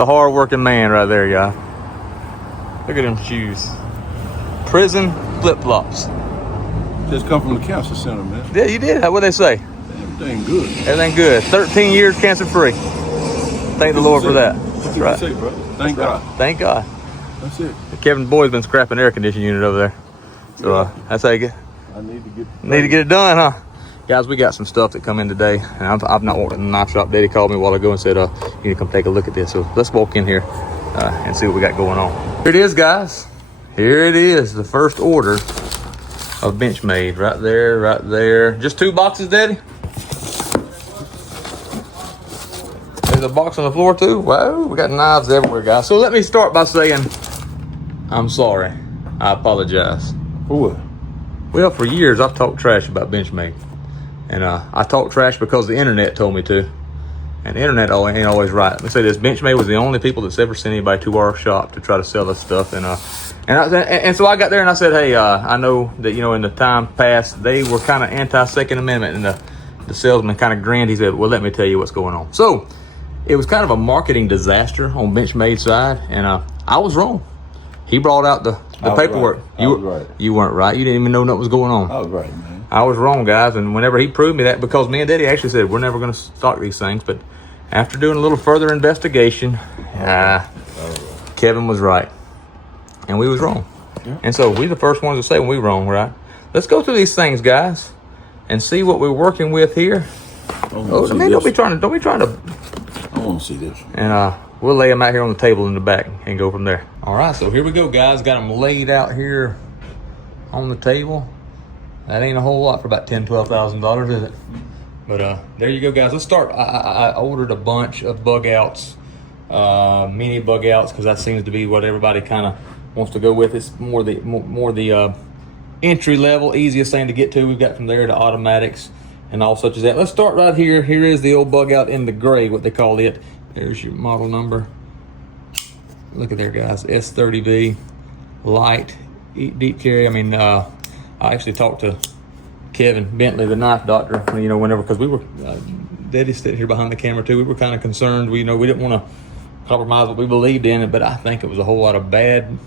The hard-working man right there, y'all. Look at them shoes. Prison flip-flops. Just come from the cancer center, man. Yeah, you did. What'd they say? Everything good. Everything good. 13 years cancer-free. Thank the Lord for that. That's right. Say, brother. Thank God. Thank God. That's it. Kevin Boyd's been scrapping the air conditioning unit over there. So that's how you get. I need to get it done, huh? Guys, we got some stuff that come in today. And I've not walked in the knife shop. Daddy called me a while ago and said, you need to come take a look at this. So let's walk in here and see what we got going on. Here it is, guys. Here it is. The first order of Benchmade. Right there, right there. Just 2 boxes, Daddy? There's a box on the floor too. Wow, we got knives everywhere, guys. So let me start by saying, I'm sorry. I apologize. For what? Well, for years I've talked trash about Benchmade, and I talked trash because the internet told me to, and the internet ain't always right. Let me say this: Benchmade was the only people that's ever sent anybody to our shop to try to sell us stuff, and so I got there and I said, hey, I know that in the time past they were kind of anti-Second Amendment, and the salesman kind of grinned. He said, well, let me tell you what's going on. So it was kind of a marketing disaster on Benchmade's side, and I was wrong. He brought out the paperwork. Right. I was right. You weren't right. You didn't even know nothing was going on. I was right, man. I was wrong, guys. And whenever he proved me that, because me and Daddy actually said, we're never going to stock these things. But after doing a little further investigation, Kevin was right. And we was wrong. Yeah. And so we the first ones to say when we wrong, right? Let's go through these things, guys, and see what we're working with here. Don't be trying to. I want to see this. And we'll lay them out here on the table in the back and go from there. All right, so here we go, guys. Got them laid out here on the table. That ain't a whole lot for about $10,000, $12,000, is it? But there you go, guys. Let's start. I ordered a bunch of bug outs, mini bug outs, because that seems to be what everybody kind of wants to go with. It's more the entry level, easiest thing to get to. We've got from there to automatics and all such as that. Let's start right here. Here is the old bug out in the gray, what they call it. There's your model number. Look at there, guys. S30V, light, deep carry. I mean, I actually talked to Kevin Bentley, the knife doctor, whenever, because we were, Daddy's sitting here behind the camera too. We were kind of concerned. We didn't want to compromise what we believed in it, but I think it was a whole lot of bad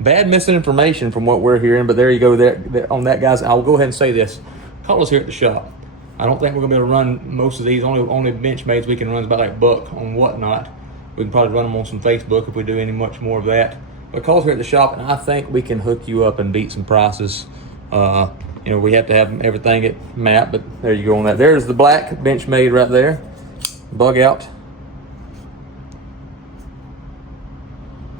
misinformation from what we're hearing. But there you go, there on that, guys. I'll go ahead and say this. Call us here at the shop. I don't think we're gonna be able to run most of these. Only Benchmades we can run is about like $1 on Whatnot. We can probably run them on some Facebook if we do any much more of that. But call us here at the shop, and I think we can hook you up and beat some prices. We have to have everything at MAP, but there you go on that. There's the black Benchmade right there. Bug out.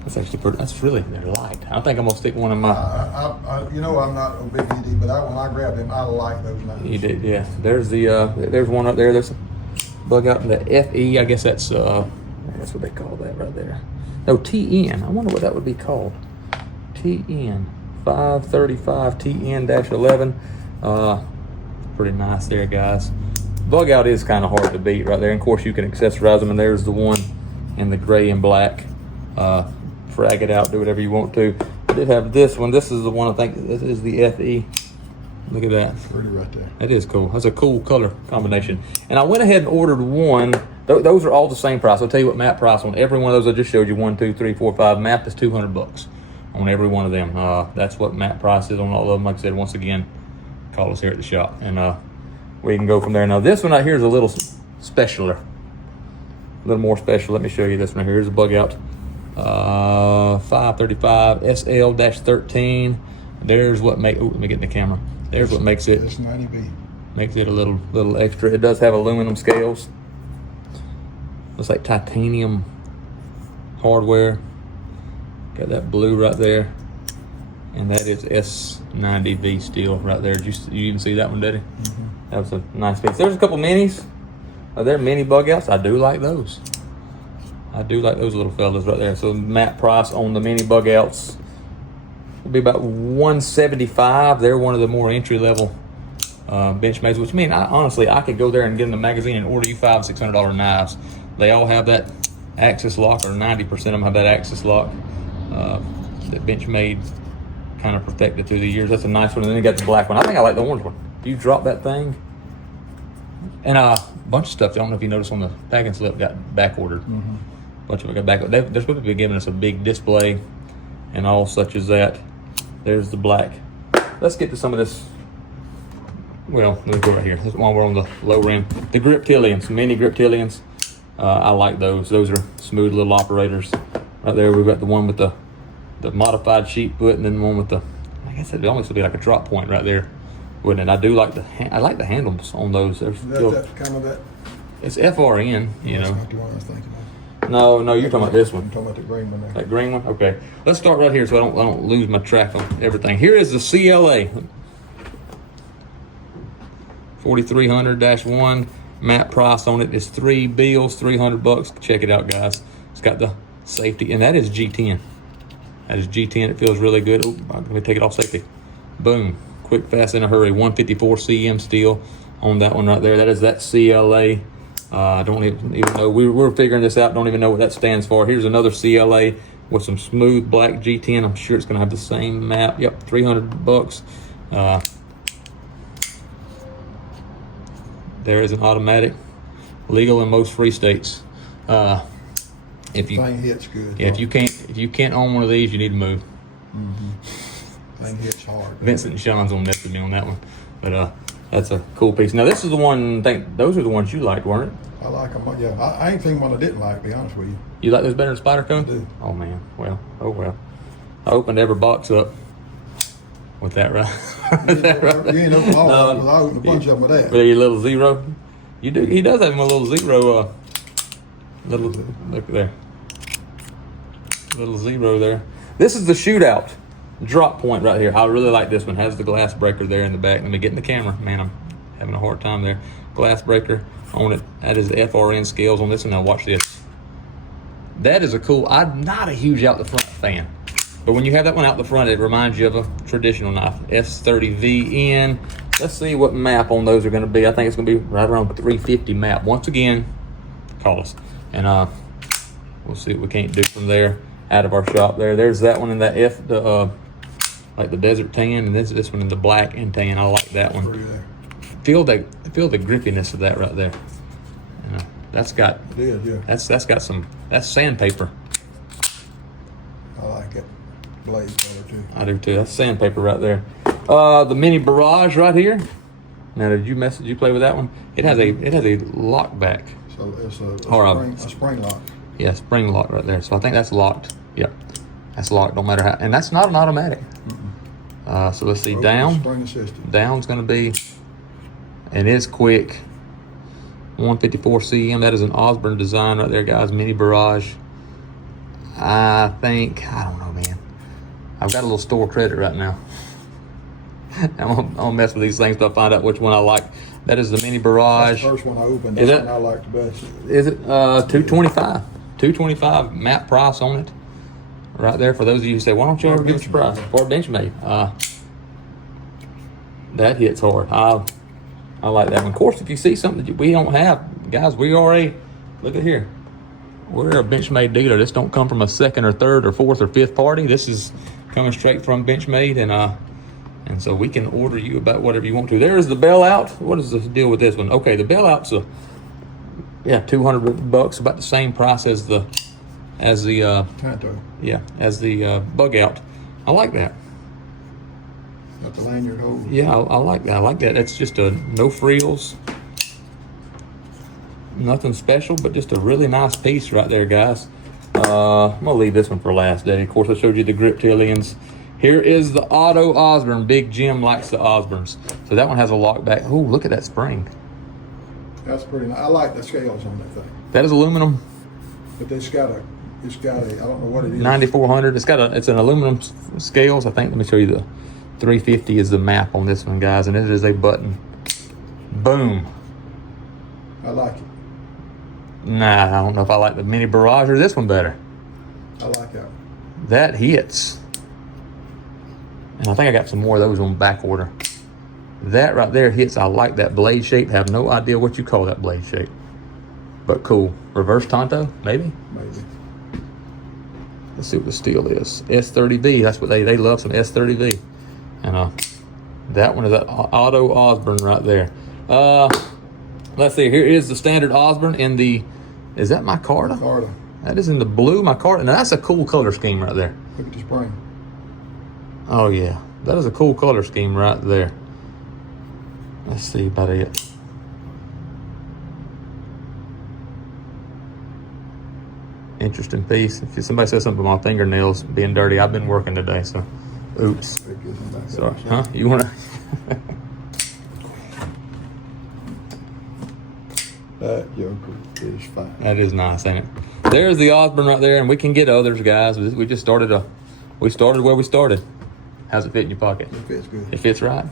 That's actually pretty. That's really, they're light. I think I'm gonna stick one in my. I'm not a big ED, but when I grabbed them, I like those knives. You did, yeah. There's there's one up there. There's a bug out in the FE. I guess that's what they call that right there. No, TN. I wonder what that would be called. TN 535 TN-11. Pretty nice there, guys. Bug out is kind of hard to beat right there. And of course, you can accessorize them. And there's the one in the gray and black. Frag it out, do whatever you want to. I did have this one. This is the one, I think this is the FE. Look at that. Pretty right there. That is cool. That's a cool color combination. And I went ahead and ordered one. Those are all the same price. I'll tell you what MAP price on every one of those I just showed you. 1, 2, 3, 4, 5. MAP is $200 on every one of them. That's what MAP price is on all of them. Like I said, once again, call us here at the shop, and we can go from there. Now this one right here is a little specialer, a little more special. Let me show you this one right here. Here's a bug out. 535 SL-13. There's what let me get in the camera. There's what makes it. It's 90B. Makes it a little extra. It does have aluminum scales. Looks like titanium hardware. Got that blue right there, and that is S90V steel right there. Did you even see that one, Daddy? Mm-hmm. That was a nice piece. There's a couple minis. They're mini bug outs. I do like those. I do like those little fellas right there. So MAP price on the mini bug outs will be about $175. They're one of the more entry level Benchmades, which means honestly I could go there and get in the magazine and order you $500, $600 knives. They all have that axis lock, or 90% of them have that axis lock that Benchmade kind of perfected through the years. That's a nice one. And then you got the black one. I think I like the orange one. You drop that thing, and a bunch of stuff. I don't know if you noticed on the packing slip got back ordered. Mm-hmm. bunch of them got back. They're supposed to be giving us a big display and all such as that. There's the black. Let's get to some of this. Well, let's go right here. This one we're on the lower end. The Griptilians, mini Griptilians. I like those. Those are smooth little operators. Right there, we've got the one with the modified sheep foot, and then one with the, I guess it'd almost be like a drop point right there, wouldn't it? I do like I like the handles on those. They're still, That's kind of that. it's FRN, you That's know. not the one I was thinking of. No, you're talking about this one. I'm talking about the green one there. That green one? Okay. Let's start right here so I don't lose my track on everything. Here is the CLA 4300-1. Map price on it is 3 bills, $300. Check it out, guys. It's got the safety, and that is G10. That is G10. It feels really good. Oh, let me take it off safety. Boom. Quick, fast, in a hurry. 154 CM steel on that one right there. That is that CLA. I don't even know. We're figuring this out. Don't even know what that stands for. Here's another CLA with some smooth black G10. I'm sure it's going to have the same map. Yep, $300. There is an automatic, legal in most free states. If you Thing hits good. yeah, if you can't own one of these, you need to move. Thing hits hard. Vincent and Sean's gonna mess with me on that one, but that's a cool piece. Now this is the one. I think those are the ones you liked, weren't it? I like them. Yeah, I ain't seen one I didn't like, to be honest with you. You like those better than Spider Cone? I do. Oh man, well, oh well. I opened every box up with that right. You ain't opened all No, of them, 'cause I opened a bunch of them with that. With your little zero. You do. He does have him a little zero. Little look there. Little zero there. This is the shootout drop point right here. I really like this one. Has the glass breaker there in the back. Let me get in the camera. Man, I'm having a hard time there. Glass breaker on it. That is the FRN scales on this one. Now watch this. That is a cool. I'm not a huge out the front fan, but when you have that one out the front, it reminds you of a traditional knife. S30VN. Let's see what map on those are going to be. I think it's going to be right around 350 map. Once again, call us, and we'll see what we can't do from there. Out of our shop there. There's that one in that like the desert tan, and this one in the black and tan. I like that one. Pretty there. Feel the grippiness of that right there. That's got It is, yeah. that's got some, that's sandpaper. I like it. Blaze color too. I do too. That's sandpaper right there. The mini barrage right here. Now did you play with that one? It has a lock back. So it's a Or spring lock. Yeah, spring lock right there. So I think that's locked. Yep, that's locked. Don't matter how, and that's not an automatic. So let's see. Down. Spring assisted. Down's going to be, it is quick. 154 CM. That is an Osborne design right there, guys. Mini barrage. I don't know, man. I've got a little store credit right now. I'm gonna mess with these things till I find out which one I like. That is the mini barrage. That's the first one I opened. Is That's it? one I like the best. Is it 225? 225 map price on it. Right there for those of you who say, why don't you ever give us a price? For Benchmade. That hits hard. I like that one. Of course, if you see something that we don't have, guys, we are look at here. We're a Benchmade dealer. This don't come from a second or third or fourth or fifth party. This is coming straight from Benchmade, and so we can order you about whatever you want to. There is the bailout. What is the deal with this one? Okay, the bailout's $200, about the same price as the Canto. as the bug out. I like that. Got the lanyard hole. Yeah, I like that. I like that. It's just a no frills, nothing special, but just a really nice piece right there, guys. I'm gonna leave this one for last day. Of course, I showed you the Griptilians. Here is the Auto Osborne. Big Jim likes the Osbornes. So that one has a lock back. Oh, look at that spring. That's pretty nice. I like the scales on that thing. That is aluminum. But it's got a, I don't know what it is. 9400. It's an aluminum scales. I think. Let me show you the 350 is the map on this one, guys, and it is a button. Boom. I like it. Nah, I don't know if I like the mini barrage or this one better. I like that. That hits. And I think I got some more of those on back order. That right there hits. I like that blade shape. Have no idea what you call that blade shape, but cool. Reverse Tonto, maybe? Maybe. Let's see what the steel is. S30V. That's what they love, some S30V. And that one is that Auto Osborne right there. Let's see. Here is the standard Osborne in the. Is that my Carta? Carta. That is in the blue micarta. Now that's a cool color scheme right there. Look at the spring. Oh yeah, that is a cool color scheme right there. Let's see about it. Interesting piece. If somebody says something about my fingernails being dirty, I've been working today, so oops. Sorry, huh? You wanna? That yoker is fine. That is nice, ain't it? There's the Osborne right there, and we can get others, guys. We just started we started where we started. How's it fit in your pocket? It fits good. It fits right.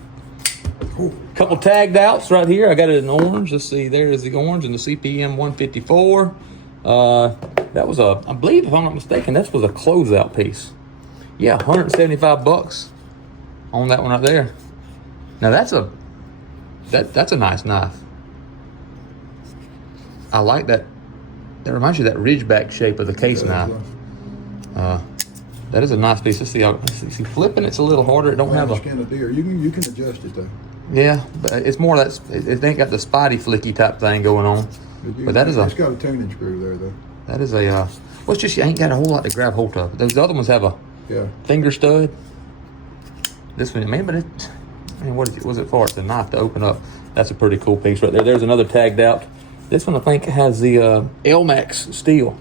Cool. Couple tagged outs right here. I got it in orange. Let's see. There is the orange and the CPM 154. That was I believe, if I'm not mistaken, this was a closeout piece. Yeah, 175 bucks on that one right there. Now that's a nice knife. I like that. That reminds you of that ridgeback shape of the case knife. That is a nice piece. Let's see how, see flipping. It's a little harder. It don't have a skin of deer. You can adjust it though. Yeah, but it's more that it ain't got the spidey flicky type thing going on. But that is it's got a tuning screw there though. That is a well, it's just you ain't got a whole lot to grab hold of. Those other ones have a finger stud. This one, man, but what was it for? It's a knife to open up. That's a pretty cool piece right there. There's another tagged out. This one I think has the LMAX steel,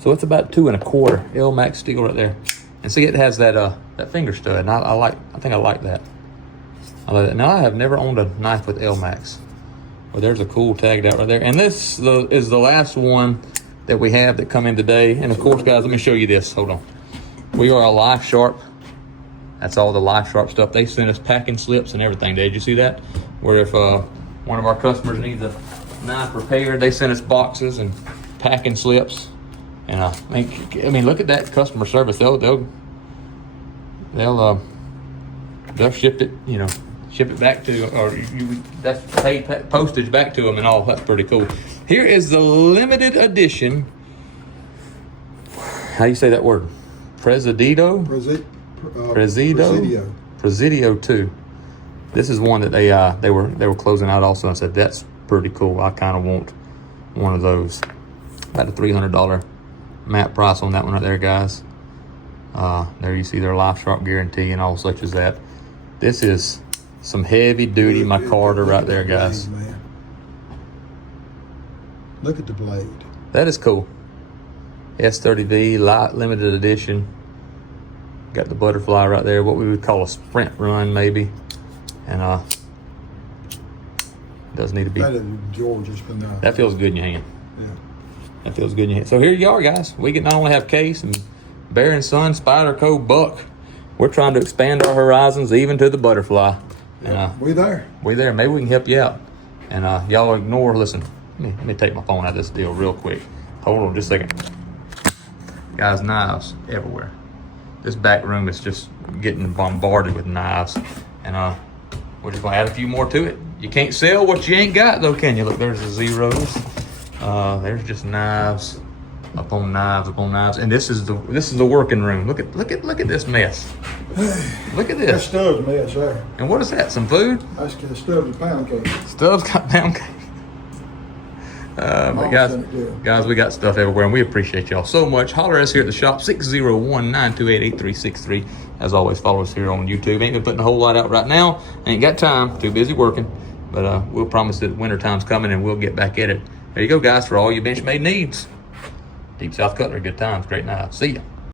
so it's about 2 1/4 LMAX steel right there. And see, it has that finger stud. And I think I like that. I like that. Now I have never owned a knife with LMAX. Well, there's a cool tagged out right there. And this is the last one that we have that come in today. And of course, guys, let me show you this. Hold on. We are a Life Sharp. That's all the Life Sharp stuff. They sent us packing slips and everything. Did you see that? Where if one of our customers needs a knife repaired, they sent us boxes and packing slips. And I mean, look at that customer service. They'll ship it, ship it back to, or that's paid postage back to them and all. That's pretty cool. Here is the limited edition. How do you say that word? Presidio 2. This is one that they were closing out also. And I said that's pretty cool. I kind of want one of those. About a $300 MAP price on that one right there, guys. There you see their Life Sharp guarantee and all such as that. This is some heavy duty micarta right there, guys. Man. Look at the blade. That is cool. S30V light limited edition. Got the butterfly right there, what we would call a sprint run maybe. And does need to be. That is gorgeous, but no. That feels good in your hand. Yeah. That feels good in your hand. So here you are, guys. We can not only have Case and Bear and Son, Spyderco, Buck. We're trying to expand our horizons even to the butterfly. Yeah, And we there. Maybe we can help you out. And y'all ignore, listen, let me take my phone out of this deal real quick. Hold on just a second. Guys, knives everywhere. This back room is just getting bombarded with knives. And we're just gonna add a few more to it. You can't sell what you ain't got though, can you? Look, there's the zeros. There's just knives upon knives upon knives. And this is the working room. Look at this mess. Look at That this. Stubbs mess there. And what is that? Some food? That's Stubbs a pound cake. Stubbs got pound cake. But guys, we got stuff everywhere, and we appreciate y'all so much. Holler at us here at the shop, 601-928-8363. As always, follow us here on YouTube. Ain't been putting a whole lot out right now. Ain't got time. Too busy working. But we'll promise that winter time's coming, and we'll get back at it. There you go, guys, for all your Benchmade needs. Deep South Cutlery, good times, great knives. See ya.